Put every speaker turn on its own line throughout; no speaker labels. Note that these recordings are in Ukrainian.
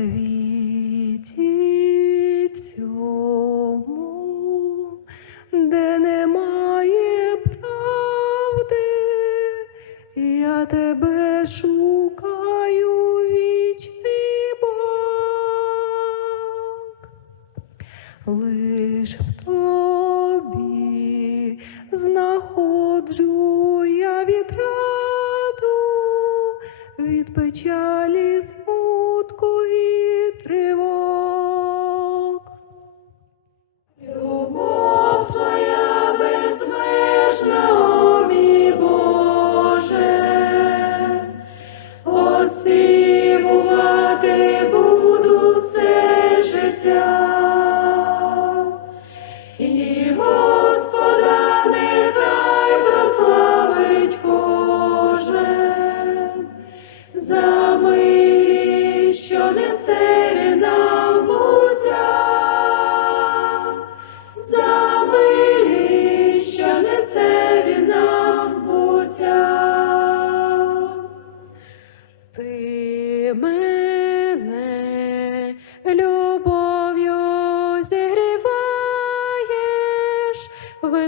світі цьому, де немає правди, я тебе шукаю вічний Бог. Лиш в тобі знаходжу я відраду від печалі.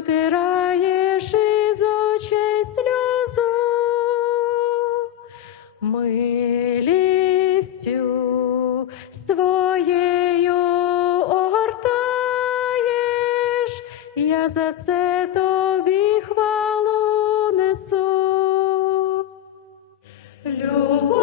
витираєш із очей сльозу милістю своєю огортаєш, я за це тобі хвалу несу. Любов